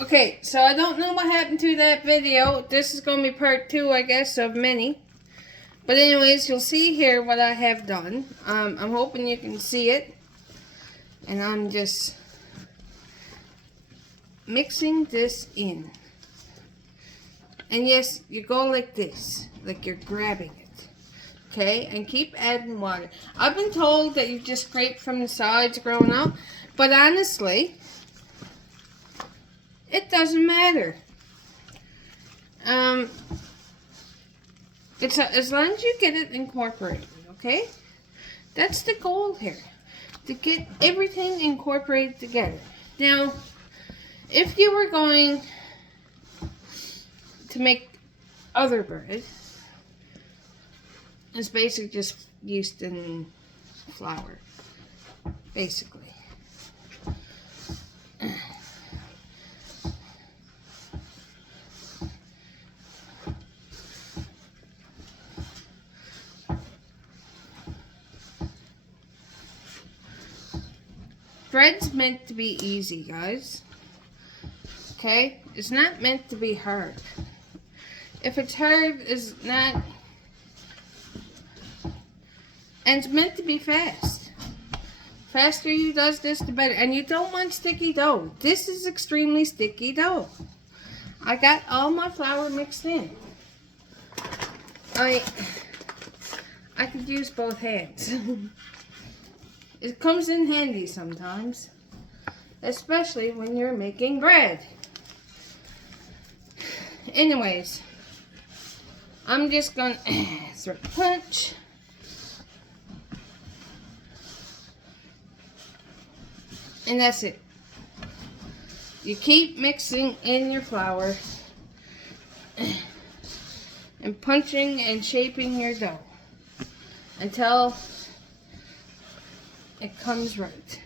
Okay, so I don't know what happened to that video. This is going to be part 2, I guess, of many. But anyways, you'll see here what I have done. I'm hoping you can see it. And I'm just mixing this in. And yes, you go like this, like you're grabbing it. Okay, and keep adding water. I've been told that you just scrape from the sides growing up. But honestly, it doesn't matter. It's as long as you get it incorporated, okay? That's the goal here, to get everything incorporated together. Now, if you were going to make other bread, it's basically just yeast and flour, basically. Bread's meant to be easy, guys. Okay? It's not meant to be hard. If it's hard, it's not... And it's meant to be fast. Faster you does this, the better. And you don't want sticky dough. This is extremely sticky dough. I got all my flour mixed in. I could use both hands. It comes in handy sometimes, especially when you're making bread. Anyways, I'm just going to throw a punch. And that's it. You keep mixing in your flour and punching and shaping your dough until it comes right.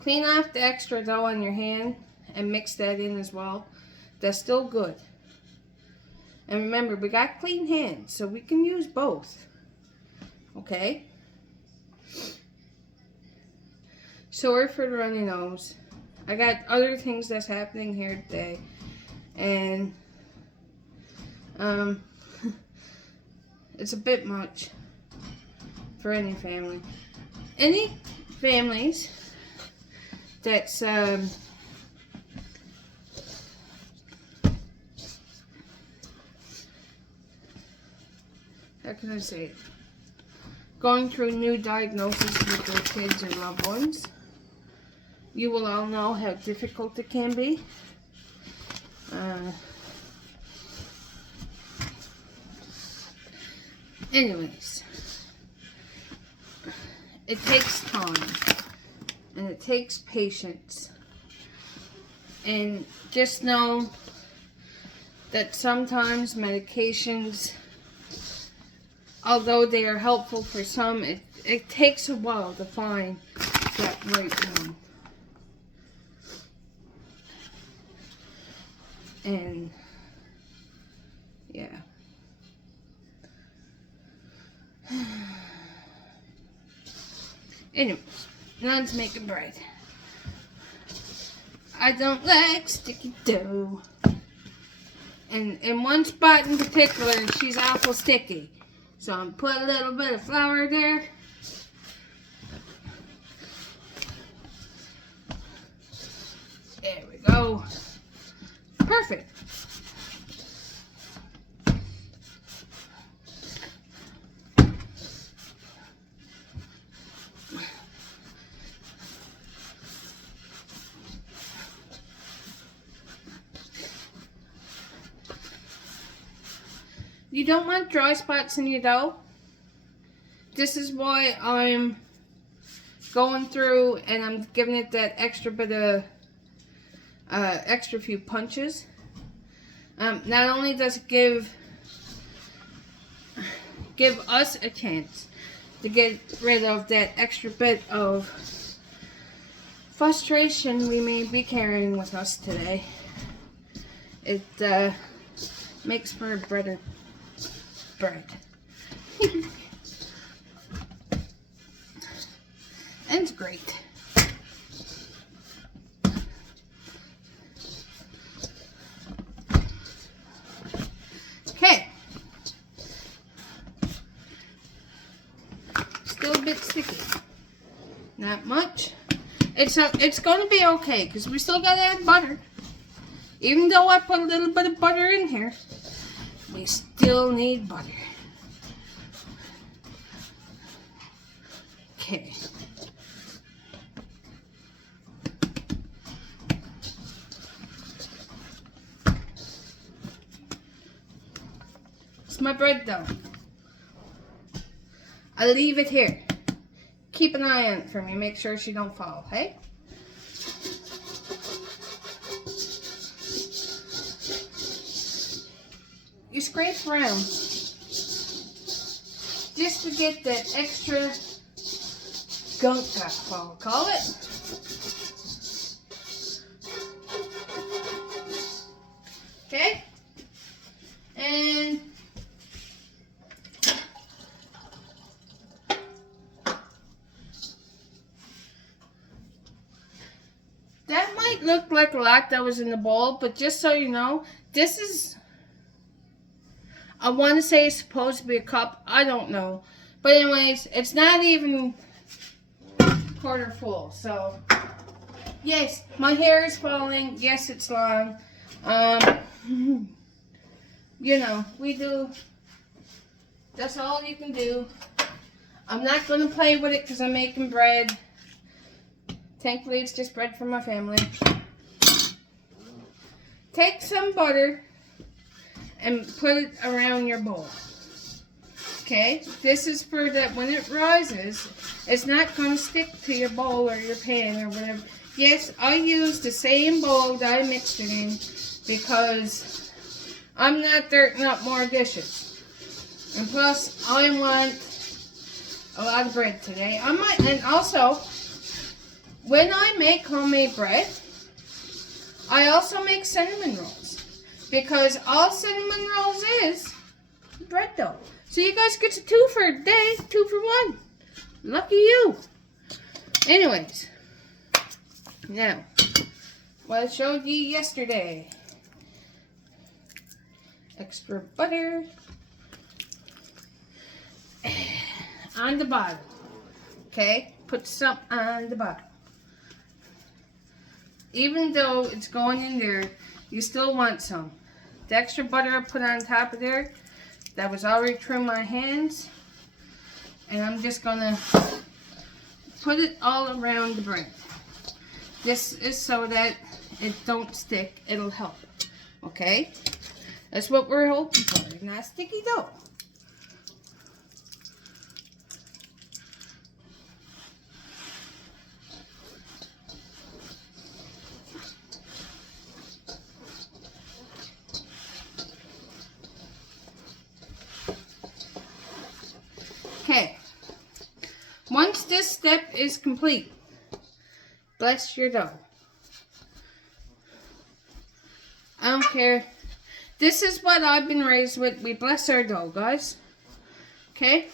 Clean off the extra dough on your hand and mix that in as well. That's still good. And remember, we got clean hands, so we can use both. Okay? Sorry for the runny nose. I got other things that's happening here today. And it's a bit much for any family. Any families that's how can I say it? Going through new diagnoses with their kids or loved ones. You will all know how difficult it can be. Anyways. It takes time, and it takes patience, and just know that sometimes medications, although they are helpful for some, it takes a while to find that right one. And yeah. Anyways, Nauns making bread. I don't like sticky dough. And in one spot in particular, she's awful sticky. So I'm put a little bit of flour there. There we go. Perfect. You don't want dry spots in your dough. This is why I'm going through and I'm giving it that extra bit of, extra few punches. Not only does it give us a chance to get rid of that extra bit of frustration we may be carrying with us today, it makes for a better bread. And it's great. that much. It's going to be okay because we still got to add butter. Even though I put a little bit of butter in here, we still need butter. Okay. It's my bread dough. I leave it here. Keep an eye on it for me. Make sure she don't fall, hey? You scrape around just to get that extra gunk off, I'll call it. Okay? And that might look like a lot that was in the bowl, but just so you know, this is, I want to say it's supposed to be a cup. I don't know. But anyways, it's not even quarter full. So, yes, my hair is falling. Yes, it's long. You know, we do. That's all you can do. I'm not going to play with it because I'm making bread. Thankfully, it's just bread for my family. Take some butter and put it around your bowl. Okay? This is for that when it rises, it's not going to stick to your bowl or your pan or whatever. Yes, I use the same bowl that I mixed it in because I'm not dirtying up more dishes. And plus, I want a lot of bread today. And also, when I make homemade bread, I also make cinnamon rolls. Because all cinnamon rolls is bread dough. So you guys get a 2 for a day, 2 for 1. Lucky you. Anyways. Now, what I showed you yesterday. Extra butter. On the bottom. Okay? Put some on the bottom. Even though it's going in there, you still want some. The extra butter I put on top of there, that was already through my hands. And I'm just going to put it all around the bread. This is so that it don't stick. It'll help. Okay? That's what we're hoping for. Not sticky dough. Okay, once this step is complete, bless your dough. I don't care. This is what I've been raised with. We bless our dough, guys. Okay?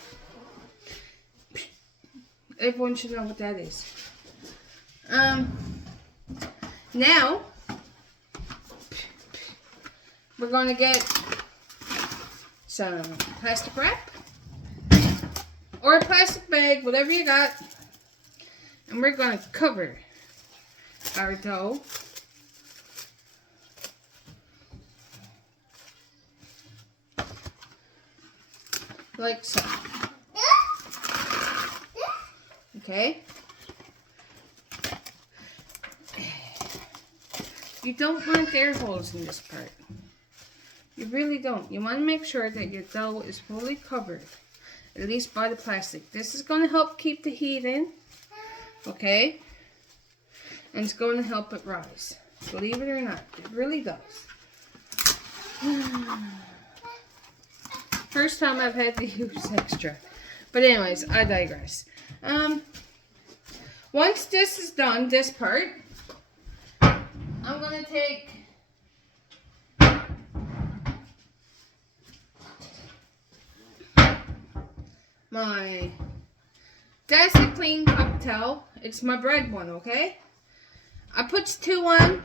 Everyone should know what that is. Now, we're going to get some plastic wrap. Or a plastic bag, whatever you got. And we're going to cover our dough. Like so. Okay. You don't want air holes in this part. You really don't. You want to make sure that your dough is fully covered. At least by the plastic. This is going to help keep the heat in. Okay? And it's going to help it rise. Believe it or not. It really does. First time I've had to use extra. But anyways, I digress. Once this is done, this part, I'm going to take my Dassy Clean Cup Towel. It's my bread one, okay? I put 2 on.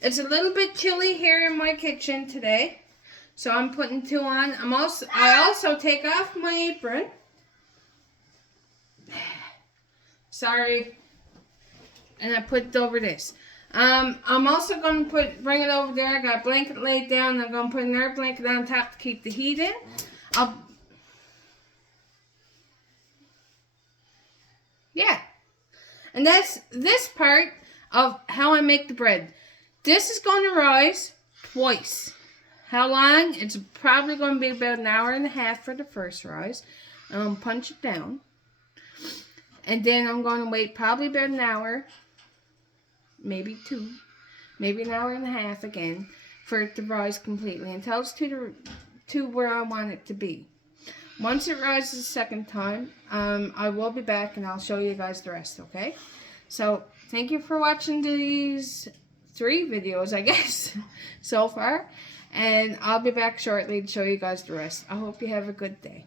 It's a little bit chilly here in my kitchen today, so I'm putting 2 on. I also take off my apron Sorry. And I put it over this. I'm also going to bring it over there. I got a blanket laid down. I'm going to put another blanket on top to keep the heat in. Yeah. And that's this part of how I make the bread. This is going to rise twice. How long? It's probably going to be about an hour and a half for the first rise. Punch it down. And then I'm going to wait probably about an hour, maybe two, maybe an hour and a half again for it to rise completely until it's to where I want it to be. Once it rises a second time, I will be back and I'll show you guys the rest, okay? So, thank you for watching these 3 videos, I guess, so far. And I'll be back shortly to show you guys the rest. I hope you have a good day.